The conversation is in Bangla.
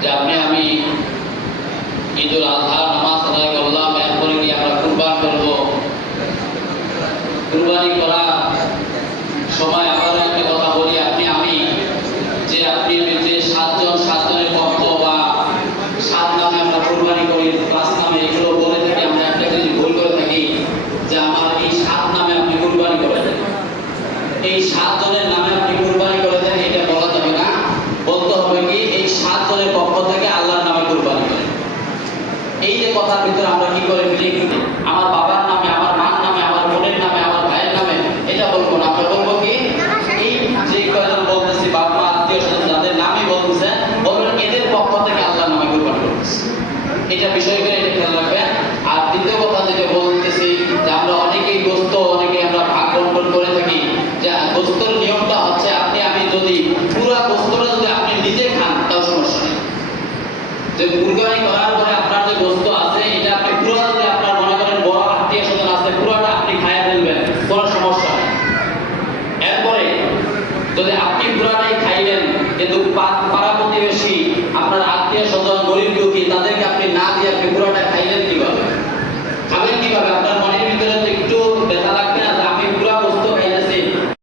যে আপনি আমি ঈদুল আজহার নামাজ আদায় করলাম এরপরে কি আমরা কুরবান করব? কুরবানি করার সময় আবার একটা কথা বলি, আপনি আমি, যে আপনি আমি যে সাতজন, সাতজনের পক্ষ বা সাত নামে আমরা কুরবানি করি, পাঁচ নামে, এগুলো বলে থাকি, আমরা একটা জিনিস ভুল করে থাকি যে আমার এই সাত নামে আপনি কুরবানি করেন। এই সাতজনের নামে আপনি কুরবানি ভিতরে আমরা কি করে মিলিয়ে আমার বাবার নামে, আমার মার নামে, আমার বোনের নামে, আমার ভাইয়ের নামে এটা বলব না। আমরা বলব কি? এই যে কয়জন বলতেছি বাপ মা আত্মীয় স্বজন, যাদের নামই বলতেছে বলবেন এদের পক্ষ থেকে আল্লাহ নামে কোরবান করতেছে। এটা বিষয় করে এটা খেয়াল রাখবেন। আর দ্বিতীয় কথা যেটা বলতেছি, যে আমরা অনেকেই গোস্ত অনেকেই আমরা ভাগ বন্টন করে থাকি। যে গোস্তর নিয়মটা হচ্ছে, আপনি, আমি যদি পুরো গোস্তটা যদি আপনি নিজে খান, তাও সমস্যা নেই। যে কুরবানি করার পাড়া প্রতিবেশী আপনার